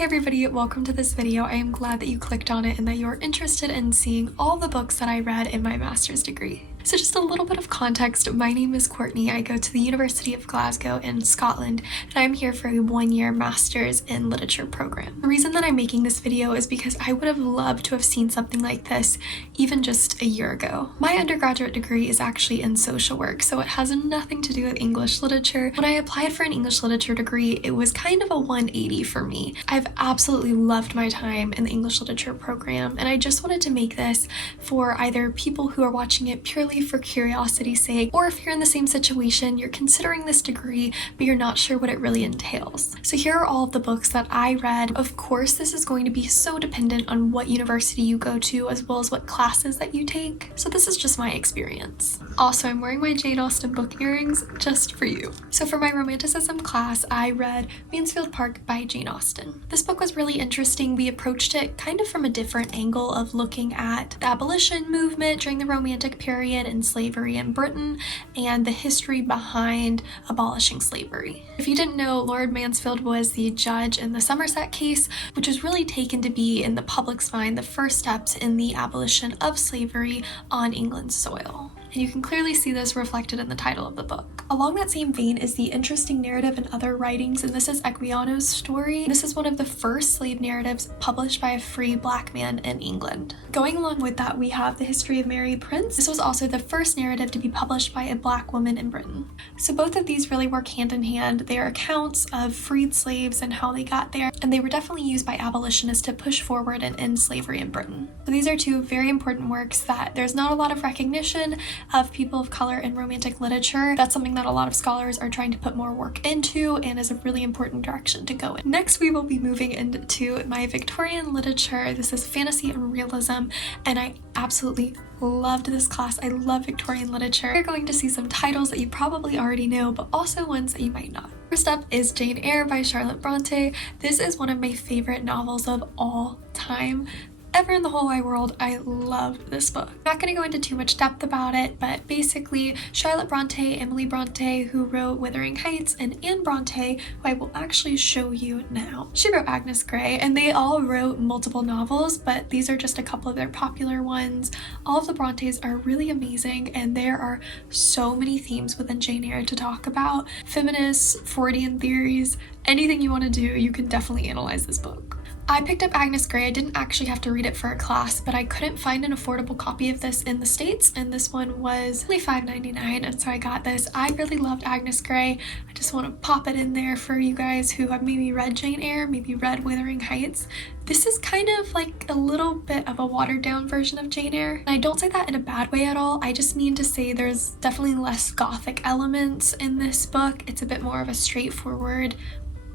Hey everybody, welcome to this video. I am glad that you clicked on it and that you're interested in seeing all the books that I read in my master's degree. So just a little bit of context, my name is Courtney. I go to the University of Glasgow in Scotland, and I'm here for a one-year master's in literature program. The reason that I'm making this video is because I would have loved to have seen something like this even just a year ago. My undergraduate degree is actually in social work, so it has nothing to do with English literature. When I applied for an English literature degree, it was kind of a 180 for me. I've absolutely loved my time in the English literature program, and I just wanted to make this for either people who are watching it purely for curiosity's sake, or if you're in the same situation, you're considering this degree, but you're not sure what it really entails. So here are all of the books that I read. Of course, this is going to be so dependent on what university you go to, as well as what classes that you take. So this is just my experience. Also, I'm wearing my Jane Austen book earrings just for you. So for my romanticism class, I read Mansfield Park by Jane Austen. This book was really interesting. We approached it kind of from a different angle of looking at the abolition movement during the Romantic period and slavery in Britain and the history behind abolishing slavery. If you didn't know, Lord Mansfield was the judge in the Somerset case, which was really taken to be in the public's mind the first steps in the abolition of slavery on England's soil. And you can clearly see this reflected in the title of the book. Along that same vein is the interesting narrative and other writings, and this is Equiano's story. This is one of the first slave narratives published by a free black man in England. Going along with that, we have The History of Mary Prince. This was also the first narrative to be published by a black woman in Britain. So both of these really work hand in hand. They are accounts of freed slaves and how they got there, and they were definitely used by abolitionists to push forward and end slavery in Britain. So these are two very important works that there's not a lot of recognition of people of color in romantic literature. That's something that a lot of scholars are trying to put more work into and is a really important direction to go in. Next, we will be moving into my Victorian literature. This is fantasy and realism, and I absolutely loved this class. I love Victorian literature. You're going to see some titles that you probably already know, but also ones that you might not. First up is Jane Eyre by Charlotte Bronte. This is one of my favorite novels of all time. Ever in the whole wide world. I love this book. I'm not going to go into too much depth about it, but basically Charlotte Bronte, Emily Bronte, who wrote Wuthering Heights, and Anne Bronte, who I will actually show you now. She wrote Agnes Grey, and they all wrote multiple novels, but these are just a couple of their popular ones. All of the Brontes are really amazing, and there are so many themes within Jane Eyre to talk about. Feminists, Freudian theories, anything you want to do, you can definitely analyze this book. I picked up Agnes Grey. I didn't actually have to read it for a class, but I couldn't find an affordable copy of this in the States, and this one was only $5.99, and so I got this. I really loved Agnes Grey. I just want to pop it in there for you guys who have maybe read Jane Eyre, maybe read Wuthering Heights. This is kind of like a little bit of a watered down version of Jane Eyre. And I don't say that in a bad way at all. I just mean to say there's definitely less gothic elements in this book. It's a bit more of a straightforward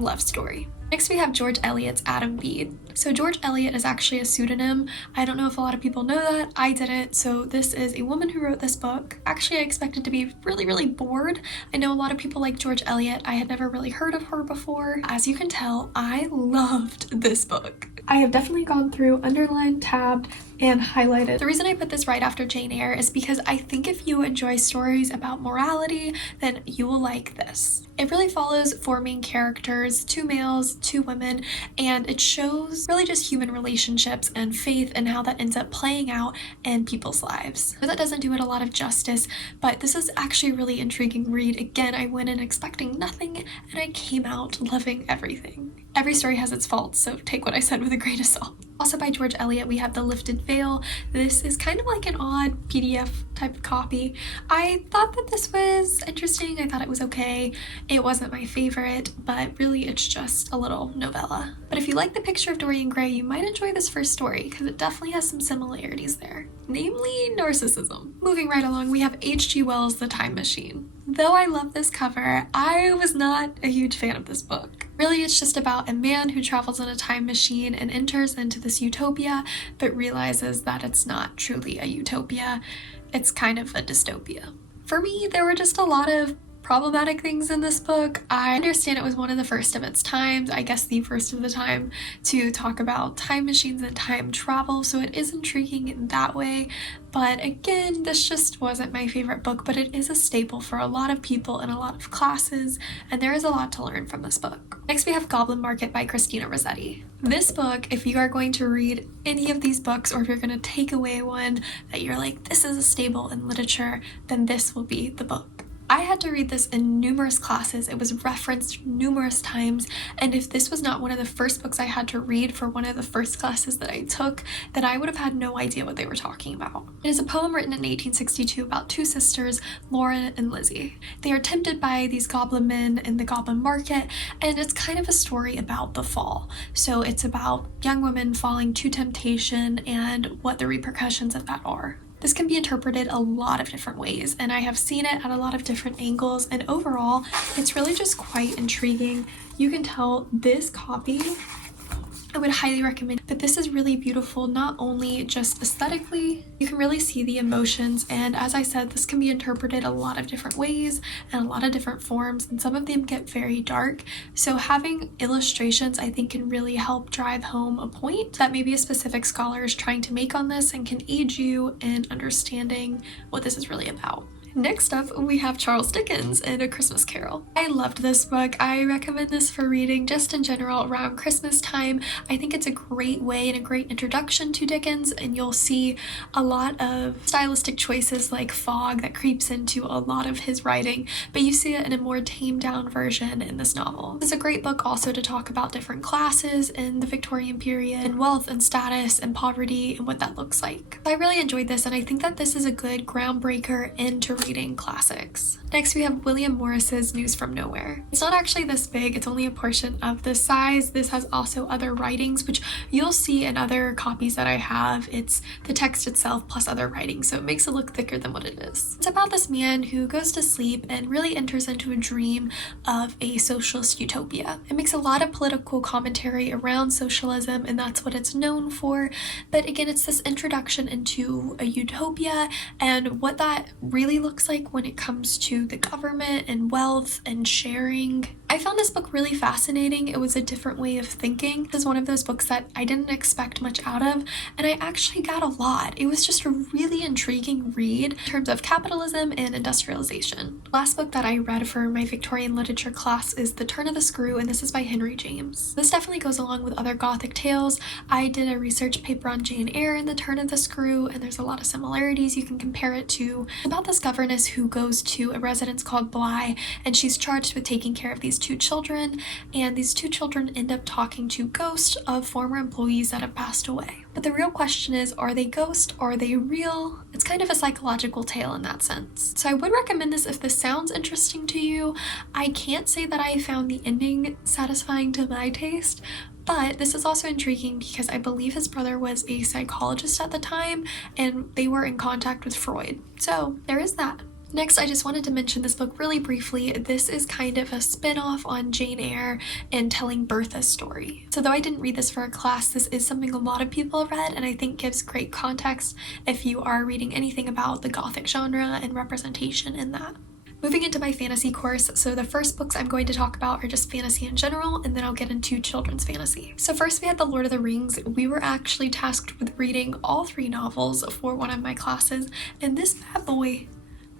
love story. Next, we have George Eliot's Adam Bede. So George Eliot is actually a pseudonym. I don't know if a lot of people know that. I didn't. So this is a woman who wrote this book. Actually, I expected to be really bored. I know a lot of people like George Eliot. I had never really heard of her before. As you can tell, I loved this book. I have definitely gone through, underlined, tabbed, and highlighted. The reason I put this right after Jane Eyre is because I think if you enjoy stories about morality, then you will like this. It really follows four main characters, two males, two women, and it shows really just human relationships and faith and how that ends up playing out in people's lives. So that doesn't do it a lot of justice, but this is actually a really intriguing read. Again, I went in expecting nothing and I came out loving everything. Every story has its faults, so take what I said with a grain of salt. Also by George Eliot, we have The Lifted Veil. This is kind of like an odd PDF type of copy. I thought that this was interesting. I thought it was okay. It wasn't my favorite, but really it's just a little novella. But if you like The Picture of Dorian Gray, you might enjoy this first story because it definitely has some similarities there, namely narcissism. Moving right along, we have H.G. Wells' The Time Machine. Though I love this cover, I was not a huge fan of this book. Really, it's just about a man who travels in a time machine and enters into this utopia, but realizes that it's not truly a utopia. It's kind of a dystopia. For me, there were just a lot of problematic things in this book. I understand it was one of the first of its time, I guess the first of the time, to talk about time machines and time travel, so it is intriguing in that way. But again, this just wasn't my favorite book, but it is a staple for a lot of people in a lot of classes, and there is a lot to learn from this book. Next, we have Goblin Market by Christina Rossetti. This book, if you are going to read any of these books, or if you're going to take away one that you're like, this is a staple in literature, then this will be the book. I had to read this in numerous classes. It was referenced numerous times, and if this was not one of the first books I had to read for one of the first classes that I took, then I would have had no idea what they were talking about. It is a poem written in 1862 about two sisters, Laura and Lizzie. They are tempted by these goblin men in the goblin market, and it's kind of a story about the fall. So it's about young women falling to temptation and what the repercussions of that are. This can be interpreted a lot of different ways, and I have seen it at a lot of different angles, and overall, it's really just quite intriguing. You can tell this copy, I would highly recommend, but this is really beautiful, not only just aesthetically, you can really see the emotions, and as I said, this can be interpreted a lot of different ways and a lot of different forms, and some of them get very dark, so having illustrations I think can really help drive home a point that maybe a specific scholar is trying to make on this and can aid you in understanding what this is really about. Next up, we have Charles Dickens and A Christmas Carol. I loved this book. I recommend this for reading just in general around Christmas time. I think it's a great way and a great introduction to Dickens, and you'll see a lot of stylistic choices like fog that creeps into a lot of his writing, but you see it in a more tamed down version in this novel. It's a great book also to talk about different classes in the Victorian period and wealth and status and poverty and what that looks like. I really enjoyed this, and I think that this is a good groundbreaker into reading classics. Next, we have William Morris's News from Nowhere. It's not actually this big, it's only a portion of this size. This has also other writings, which you'll see in other copies that I have. It's the text itself plus other writings, so it makes it look thicker than what it is. It's about this man who goes to sleep and really enters into a dream of a socialist utopia. It makes a lot of political commentary around socialism, and that's what it's known for, but again, it's this introduction into a utopia and what that really looks like when it comes to the government and wealth and sharing. I found this book really fascinating. It was a different way of thinking. This is one of those books that I didn't expect much out of, and I actually got a lot. It was just a really intriguing read in terms of capitalism and industrialization. The last book that I read for my Victorian literature class is The Turn of the Screw, and this is by Henry James. This definitely goes along with other Gothic tales. I did a research paper on Jane Eyre and The Turn of the Screw, and there's a lot of similarities you can compare it to. It's about this governess who goes to a residence called Bly, and she's charged with taking care of these two children, and these two children end up talking to ghosts of former employees that have passed away. But the real question is, are they ghosts or are they real? It's kind of a psychological tale in that sense. So I would recommend this if this sounds interesting to you. I can't say that I found the ending satisfying to my taste, but this is also intriguing because I believe his brother was a psychologist at the time and they were in contact with Freud. So there is that. Next, I just wanted to mention this book really briefly. This is kind of a spin-off on Jane Eyre and telling Bertha's story. So though I didn't read this for a class, this is something a lot of people have read and I think gives great context if you are reading anything about the Gothic genre and representation in that. Moving into my fantasy course, so the first books I'm going to talk about are just fantasy in general, and then I'll get into children's fantasy. So first we had The Lord of the Rings. We were actually tasked with reading all 3 novels for one of my classes, and this bad boy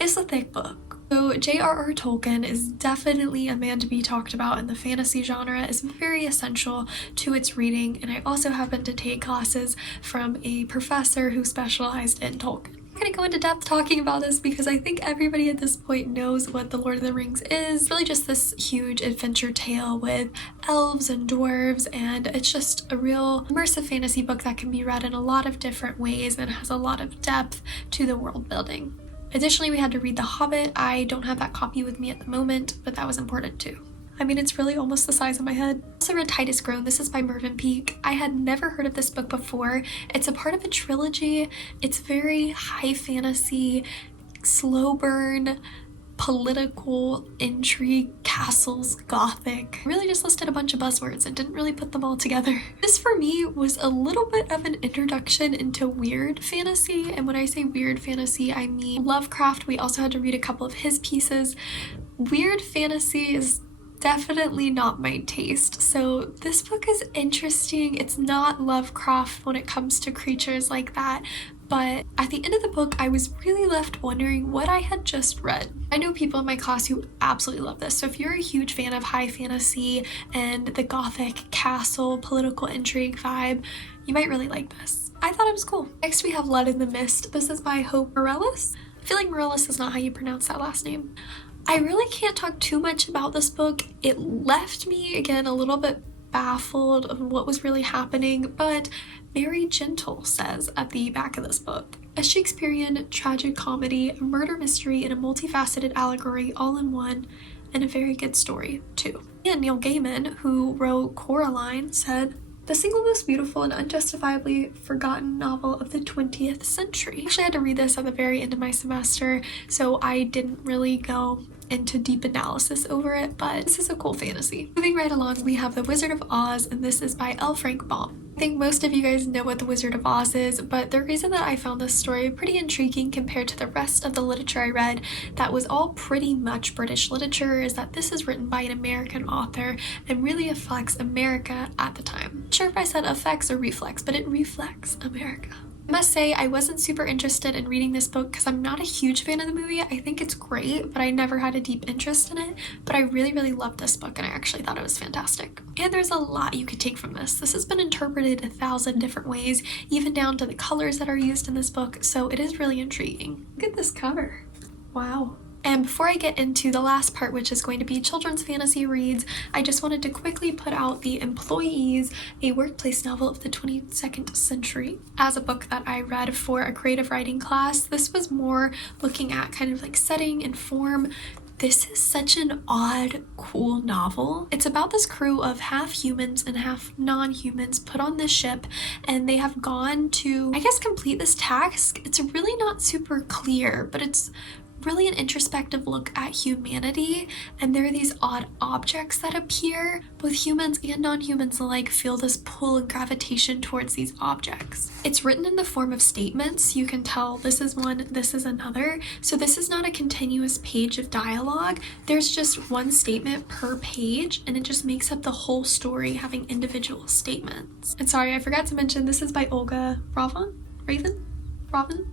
is a thick book. So J.R.R. Tolkien is definitely a man to be talked about in the fantasy genre. It's very essential to its reading, and I also happen to take classes from a professor who specialized in Tolkien. I'm going to go into depth talking about this because I think everybody at this point knows what The Lord of the Rings is. It's really just this huge adventure tale with elves and dwarves, and it's just a real immersive fantasy book that can be read in a lot of different ways and has a lot of depth to the world building. Additionally, we had to read The Hobbit. I don't have that copy with me at the moment, but that was important too. I mean, it's really almost the size of my head. I also read Titus Grown. This is by Mervyn Peake. I had never heard of this book before. It's a part of a trilogy. It's very high fantasy, slow burn, political intrigue, castles, gothic. I really just listed a bunch of buzzwords and didn't really put them all together. This for me was a little bit of an introduction into weird fantasy, and when I say weird fantasy, I mean Lovecraft. We also had to read a couple of his pieces, Weird fantasy is definitely not my taste. So this book is interesting. It's not Lovecraft when it comes to creatures like that, but at the end of the book, I was really left wondering what I had just read. I know people in my class who absolutely love this, so if you're a huge fan of high fantasy and the gothic castle political intrigue vibe, you might really like this. I thought it was cool. Next we have Lead in the Mist. This is by Hope Morellis. I feel like Morellis is not how you pronounce that last name. I really can't talk too much about this book. It left me, again, a little bit baffled of what was really happening, but Mary Gentle says at the back of this book, a Shakespearean tragic comedy, a murder mystery, and a multifaceted allegory all in one, and a very good story, too. And Neil Gaiman, who wrote Coraline, said, the single most beautiful and unjustifiably forgotten novel of the 20th century. I actually had to read this at the very end of my semester, so I didn't really go into deep analysis over it, but this is a cool fantasy. Moving right along, we have The Wizard of Oz, and this is by L. Frank Baum. I think most of you guys know what The Wizard of Oz is, but the reason that I found this story pretty intriguing compared to the rest of the literature I read that was all pretty much British literature is that this is written by an American author and really reflects America at the time. Not sure if I said affects or reflects, but it reflects America. I must say I wasn't super interested in reading this book because I'm not a huge fan of the movie. I think it's great, but I never had a deep interest in it. But I really loved this book and I actually thought it was fantastic. And there's a lot you could take from this. This has been interpreted 1,000 different ways, even down to the colors that are used in this book, so it is really intriguing. Look at this cover. Wow. And before I get into the last part, which is going to be children's fantasy reads, I just wanted to quickly put out The Employees, a workplace novel of the 22nd century. As a book that I read for a creative writing class, this was more looking at kind of like setting and form. This is such an odd, cool novel. It's about this crew of half humans and half non-humans put on this ship, and they have gone to, I guess, complete this task. It's really not super clear, but it's really an introspective look at humanity, and there are these odd objects that appear. Both humans and non-humans alike feel this pull and gravitation towards these objects. It's written in the form of statements. You can tell this is one, this is another. So this is not a continuous page of dialogue. There's just one statement per page, and it just makes up the whole story, having individual statements. And sorry, I forgot to mention this is by Olga Ravin?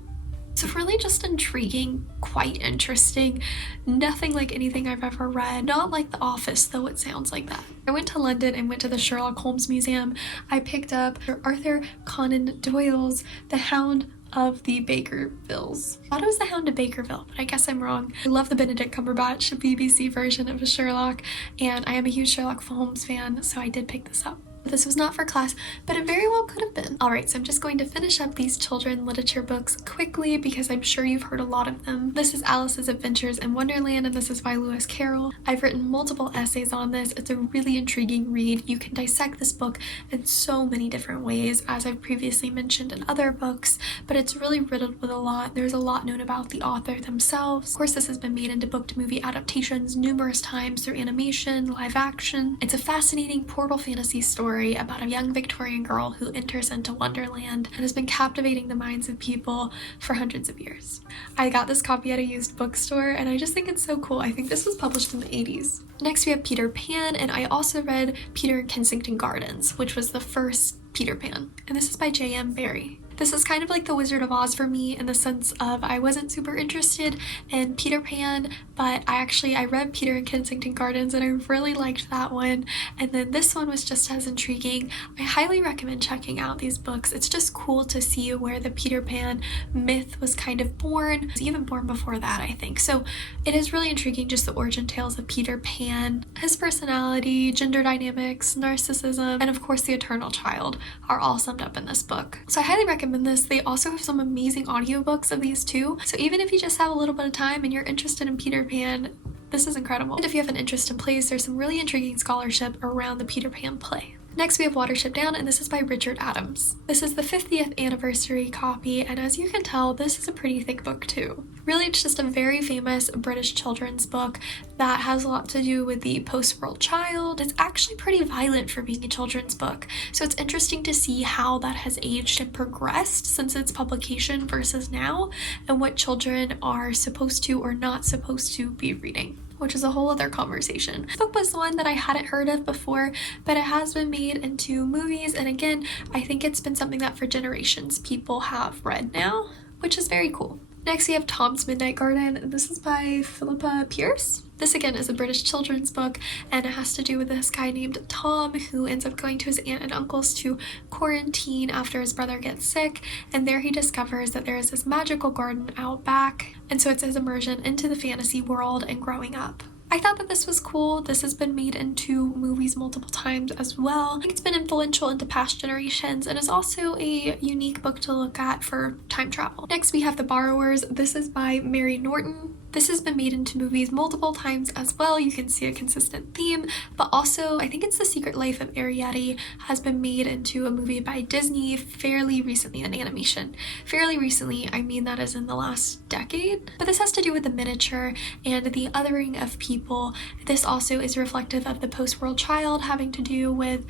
So really just intriguing, quite interesting, nothing like anything I've ever read. Not like The Office, though it sounds like that. I went to London and went to the Sherlock Holmes Museum. I picked up Arthur Conan Doyle's The Hound of the Baskervilles. I thought it was The Hound of Baskerville, but I guess I'm wrong. I love the Benedict Cumberbatch BBC version of a Sherlock, and I am a huge Sherlock Holmes fan, so I did pick this up. This was not for class, but it very well could have been. Alright, so I'm just going to finish up these children literature books quickly because I'm sure you've heard a lot of them. This is Alice's Adventures in Wonderland, and this is by Lewis Carroll. I've written multiple essays on this. It's a really intriguing read. You can dissect this book in so many different ways, as I've previously mentioned in other books, but it's really riddled with a lot. There's a lot known about the author themselves. Of course, this has been made into book-to-movie adaptations numerous times through animation, live action. It's a fascinating portal fantasy story about a young Victorian girl who enters into Wonderland and has been captivating the minds of people for hundreds of years. I got this copy at a used bookstore and I just think it's so cool. I think this was published in the 80s. Next we have Peter Pan, and I also read Peter in Kensington Gardens, which was the first Peter Pan, and this is by J.M. Barrie. This is kind of like The Wizard of Oz for me in the sense of I wasn't super interested in Peter Pan, but I read Peter in Kensington Gardens and I really liked that one. And then this one was just as intriguing. I highly recommend checking out these books. It's just cool to see where the Peter Pan myth was kind of born. It was even born before that, I think. So it is really intriguing, just the origin tales of Peter Pan, his personality, gender dynamics, narcissism, and of course the eternal child are all summed up in this book. So I highly recommend this. They also have some amazing audiobooks of these too. So even if you just have a little bit of time and you're interested in Peter Pan, this is incredible. And if you have an interest in plays, there's some really intriguing scholarship around the Peter Pan play. Next we have Watership Down, and this is by Richard Adams. This is the 50th anniversary copy, and as you can tell, this is a pretty thick book too. Really, it's just a very famous British children's book that has a lot to do with the post-world child. It's actually pretty violent for being a children's book, so it's interesting to see how that has aged and progressed since its publication versus now, and what children are supposed to or not supposed to be reading. which is a whole other conversation. This book was one that I hadn't heard of before, but it has been made into movies, and again, I think it's been something that for generations people have read now, which is very cool. Next we have Tom's Midnight Garden, and this is by Philippa Pierce. This again is a British children's book, and it has to do with this guy named Tom who ends up going to his aunt and uncle's to quarantine after his brother gets sick, and there he discovers that there is this magical garden out back, and so it's his immersion into the fantasy world and growing up. I thought that this was cool. This has been made into movies multiple times as well. I think it's been influential into past generations and is also a unique book to look at for time travel. Next we have The Borrowers. This is by Mary Norton. This has been made into movies multiple times as well. You can see a consistent theme, but also I think it's The Secret Life of Arrietty has been made into a movie by Disney fairly recently, an animation. Fairly recently, I mean that is in the last decade. But this has to do with the miniature and the othering of people. This also is reflective of the post-world child, having to do with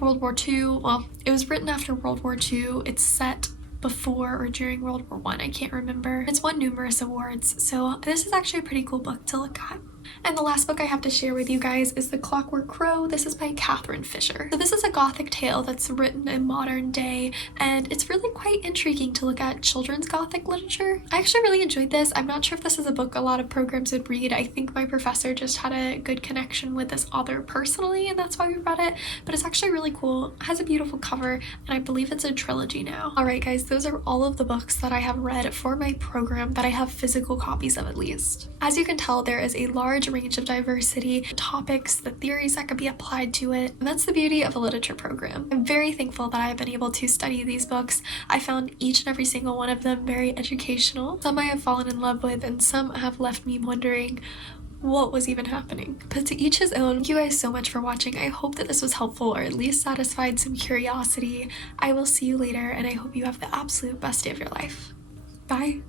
World War II. Well, it was written after World War II. It's set before or during World War I can't remember. It's won numerous awards, so this is actually a pretty cool book to look at. And the last book I have to share with you guys is The Clockwork Crow. This is by Catherine Fisher. So this is a gothic tale that's written in modern day, and it's really quite intriguing to look at children's gothic literature. I actually really enjoyed this. I'm not sure if this is a book a lot of programs would read. I think my professor just had a good connection with this author personally, and that's why we read it, but it's actually really cool. It has a beautiful cover, and I believe it's a trilogy now. Alright guys, those are all of the books that I have read for my program that I have physical copies of at least. As you can tell, there is a large range of diversity, topics, the theories that could be applied to it, and that's the beauty of a literature program. I'm very thankful that I've been able to study these books. I found each and every single one of them very educational. Some I have fallen in love with, and some have left me wondering what was even happening. But to each his own. Thank you guys so much for watching. I hope that this was helpful or at least satisfied some curiosity. I will see you later, and I hope you have the absolute best day of your life. Bye.